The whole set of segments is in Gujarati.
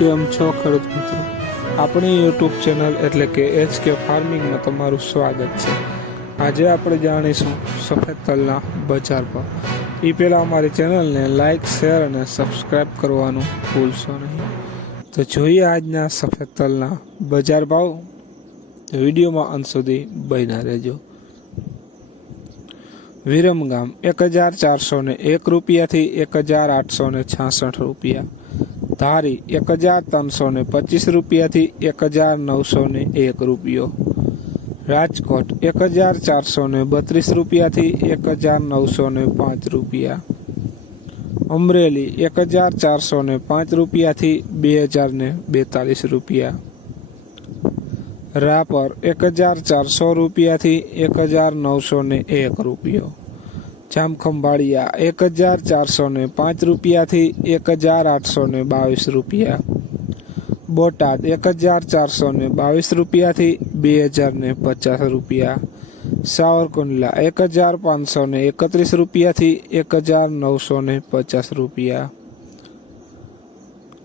કેમ છો ખેડૂત મિત્રો. આપણી યુટ્યુબ ચેનલ એટલે કે એચ કે ફાર્મિંગમાં તમારું સ્વાગત છે. આજે આપણે જાણીશું સફેદ તલના બજાર ભાવ એ પહેલાં અમારી ચેનલને લાઇક શેર અને સબસ્ક્રાઈબ કરવાનું ભૂલશો નહીં. તો જોઈએ આજના સફેદ તલના બજાર ભાવ. વિડીયોમાં અંત સુધી બન્યા રહેજો. વિરમગામ એક હજાર ચારસો ને એક રૂપિયાથી એક હજાર આઠસો ને છાસઠ રૂપિયા. ધારી એક હજાર ત્રણસો ને પચીસ રૂપિયાથી એક હજાર નવસો ને એક રૂપિયો. રાજકોટ એક હજાર ચારસો ને બત્રીસ રૂપિયાથી એક હજાર નવસો ને પાંચ રૂપિયા. અમરેલી એક હજાર ચારસો ને પાંચ રૂપિયાથી બે હજાર ને બેતાલીસ રૂપિયા. રાપર એક હજાર ચારસો રૂપિયાથી એક હજાર નવસો ને એક રૂપિયો. જામખંભાળિયા એક હજાર ચારસો ને પાંચ રૂપિયાથી એક હજાર આઠસો ને બાવીસ રૂપિયા. બોટાદ એક હજાર ચારસો ને બાવીસ રૂપિયાથી બે હજાર ને પચાસ રૂપિયા. સાવરકુંડલા એક હજાર પાંચસો ને એકત્રીસ રૂપિયાથી એક હજાર નવસો ને પચાસ રૂપિયા.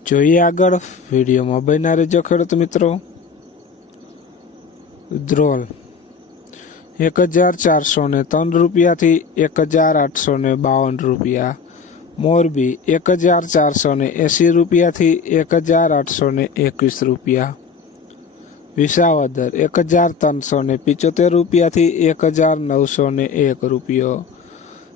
જોઈએ આગળ, વિડીયોમાં બનનારે જો ખેડૂત મિત્રો. ધ્રોલ એક હજાર ચારસો ને ત્રણ રૂપિયાથી એક હજાર આઠસો ને બાવન રૂપિયા. મોરબી એક હજાર ચારસો ને એંસી રૂપિયાથી એક હજાર આઠસો ને એકવીસ રૂપિયા. વિસાવદર એક હજાર ત્રણસો ને પિચોતેર રૂપિયાથી એક હજાર નવસો ને એક રૂપિયો.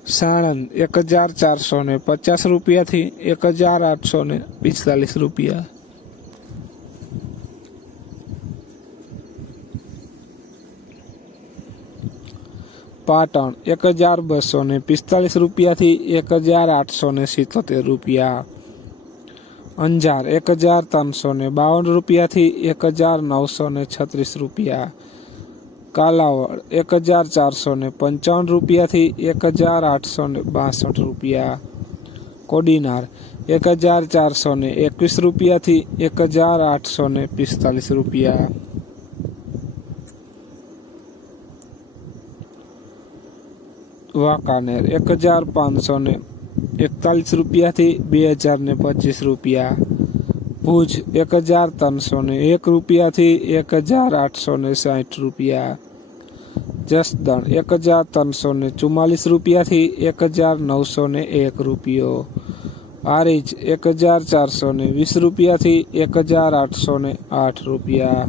સાણંદ એક હજાર ચારસો ને પચાસ રૂપિયાથી એક હજાર આઠસો ને પિસ્તાલીસ રૂપિયા. પાટણ એક હજાર બસો ને પિસ્તાલીસ રૂપિયાથી એક હજાર આઠસો ને સિત્તોતેર રૂપિયા. અંજાર એક હજાર ત્રણસો ને બાવન રૂપિયાથી એક હજાર નવસો ને છત્રીસ રૂપિયા. કાલાવડ એક હજાર ચારસો ને પંચાવન રૂપિયાથી એક હજાર આઠસો ને બાસઠ રૂપિયા. કોડીનાર એક હજાર ચારસો ને એકવીસ રૂપિયાથી એક હજાર આઠસો ને પિસ્તાલીસ રૂપિયા. વાંકાનેર એક હજાર પાંચસો ને એકતાલીસ રૂપિયાથી બે હજાર ને પચીસ રૂપિયા. ભુજ એક હજાર ત્રણસો ને એક રૂપિયાથી એક હજાર આઠસો ને સાઠ રૂપિયા. જસદણ એક હજાર ત્રણસો ને ચુમ્માલીસ રૂપિયાથી એક હજાર નવસો ને એક રૂપિયો. આરીજ એક હજાર ચારસો ને વીસ રૂપિયાથી એક હજાર આઠસો ને આઠ રૂપિયા.